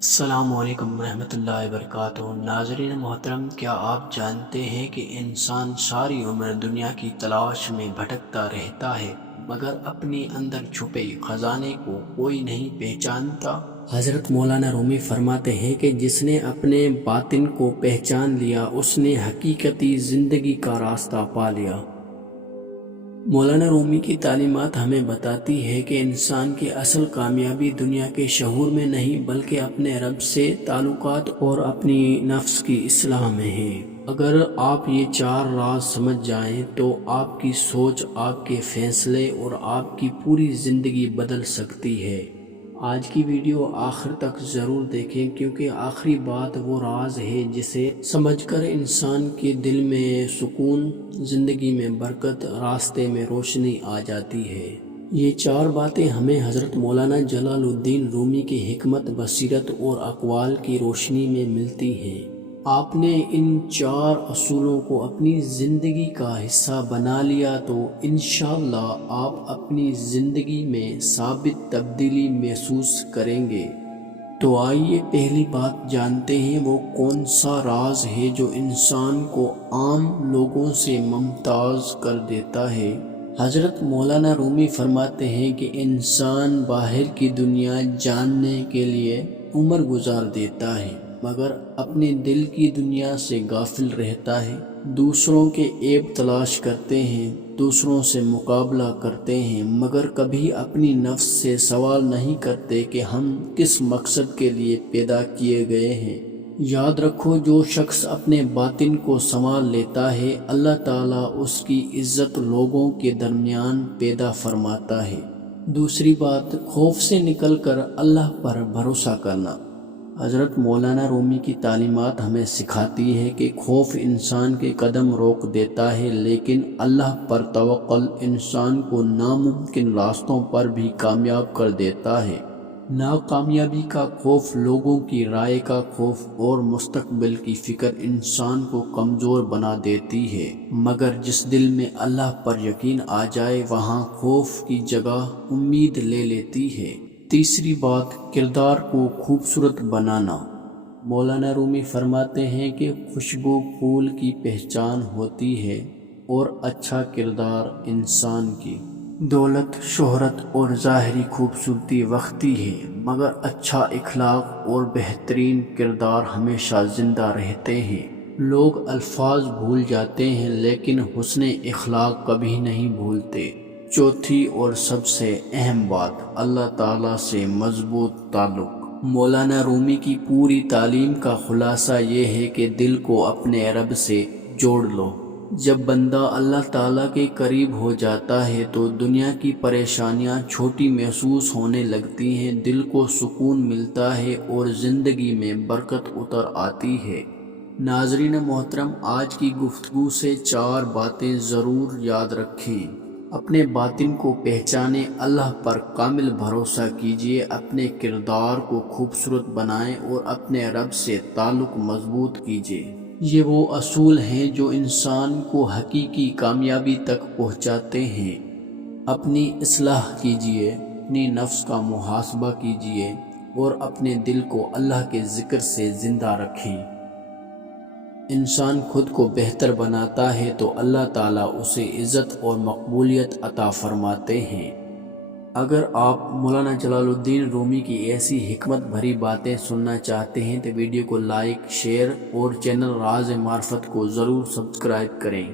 السلام علیکم ورحمۃ اللہ وبرکاتہ۔ ناظرین محترم، کیا آپ جانتے ہیں کہ انسان ساری عمر دنیا کی تلاش میں بھٹکتا رہتا ہے مگر اپنے اندر چھپے خزانے کو کوئی نہیں پہچانتا؟ حضرت مولانا رومی فرماتے ہیں کہ جس نے اپنے باطن کو پہچان لیا اس نے حقیقتی زندگی کا راستہ پا لیا۔ مولانا رومی کی تعلیمات ہمیں بتاتی ہے کہ انسان کی اصل کامیابی دنیا کے شعور میں نہیں بلکہ اپنے رب سے تعلقات اور اپنی نفس کی اصلاح میں ہے۔ اگر آپ یہ 4 راز سمجھ جائیں تو آپ کی سوچ، آپ کے فیصلے اور آپ کی پوری زندگی بدل سکتی ہے۔ آج کی ویڈیو آخر تک ضرور دیکھیں کیونکہ آخری بات وہ راز ہے جسے سمجھ کر انسان کے دل میں سکون، زندگی میں برکت، راستے میں روشنی آ جاتی ہے۔ یہ 4 باتیں ہمیں حضرت مولانا جلال الدین رومی کی حکمت، بصیرت اور اقوال کی روشنی میں ملتی ہیں۔ آپ نے ان 4 اصولوں کو اپنی زندگی کا حصہ بنا لیا تو انشاءاللہ آپ اپنی زندگی میں ثابت تبدیلی محسوس کریں گے۔ تو آئیے پہلی بات جانتے ہیں وہ کون سا راز ہے جو انسان کو عام لوگوں سے ممتاز کر دیتا ہے۔ حضرت مولانا رومی فرماتے ہیں کہ انسان باہر کی دنیا جاننے کے لیے عمر گزار دیتا ہے مگر اپنے دل کی دنیا سے غافل رہتا ہے۔ دوسروں کے عیب تلاش کرتے ہیں، دوسروں سے مقابلہ کرتے ہیں مگر کبھی اپنی نفس سے سوال نہیں کرتے کہ ہم کس مقصد کے لیے پیدا کیے گئے ہیں۔ یاد رکھو، جو شخص اپنے باطن کو سنبھال لیتا ہے اللہ تعالیٰ اس کی عزت لوگوں کے درمیان پیدا فرماتا ہے۔ دوسری بات، خوف سے نکل کر اللہ پر بھروسہ کرنا۔ حضرت مولانا رومی کی تعلیمات ہمیں سکھاتی ہے کہ خوف انسان کے قدم روک دیتا ہے لیکن اللہ پر توکل انسان کو ناممکن راستوں پر بھی کامیاب کر دیتا ہے۔ ناکامیابی کا خوف، لوگوں کی رائے کا خوف اور مستقبل کی فکر انسان کو کمزور بنا دیتی ہے مگر جس دل میں اللہ پر یقین آ جائے وہاں خوف کی جگہ امید لے لیتی ہے۔ تیسری بات، کردار کو خوبصورت بنانا۔ مولانا رومی فرماتے ہیں کہ خوشبو پھول کی پہچان ہوتی ہے اور اچھا کردار انسان کی دولت، شہرت اور ظاہری خوبصورتی وقتی ہے مگر اچھا اخلاق اور بہترین کردار ہمیشہ زندہ رہتے ہیں۔ لوگ الفاظ بھول جاتے ہیں لیکن حسن اخلاق کبھی نہیں بھولتے۔ چوتھی اور سب سے اہم بات، اللہ تعالیٰ سے مضبوط تعلق۔ مولانا رومی کی پوری تعلیم کا خلاصہ یہ ہے کہ دل کو اپنے رب سے جوڑ لو۔ جب بندہ اللہ تعالیٰ کے قریب ہو جاتا ہے تو دنیا کی پریشانیاں چھوٹی محسوس ہونے لگتی ہیں، دل کو سکون ملتا ہے اور زندگی میں برکت اتر آتی ہے۔ ناظرین محترم، آج کی گفتگو سے 4 باتیں ضرور یاد رکھیں۔ اپنے باطن کو پہچانیں، اللہ پر کامل بھروسہ کیجیے، اپنے کردار کو خوبصورت بنائیں اور اپنے رب سے تعلق مضبوط کیجیے۔ یہ وہ اصول ہیں جو انسان کو حقیقی کامیابی تک پہنچاتے ہیں۔ اپنی اصلاح کیجیے، اپنی نفس کا محاسبہ کیجیے اور اپنے دل کو اللہ کے ذکر سے زندہ رکھیں۔ انسان خود کو بہتر بناتا ہے تو اللہ تعالیٰ اسے عزت اور مقبولیت عطا فرماتے ہیں۔ اگر آپ مولانا جلال الدین رومی کی ایسی حکمت بھری باتیں سننا چاہتے ہیں تو ویڈیو کو لائک، شیئر اور چینل راز معرفت کو ضرور سبسکرائب کریں۔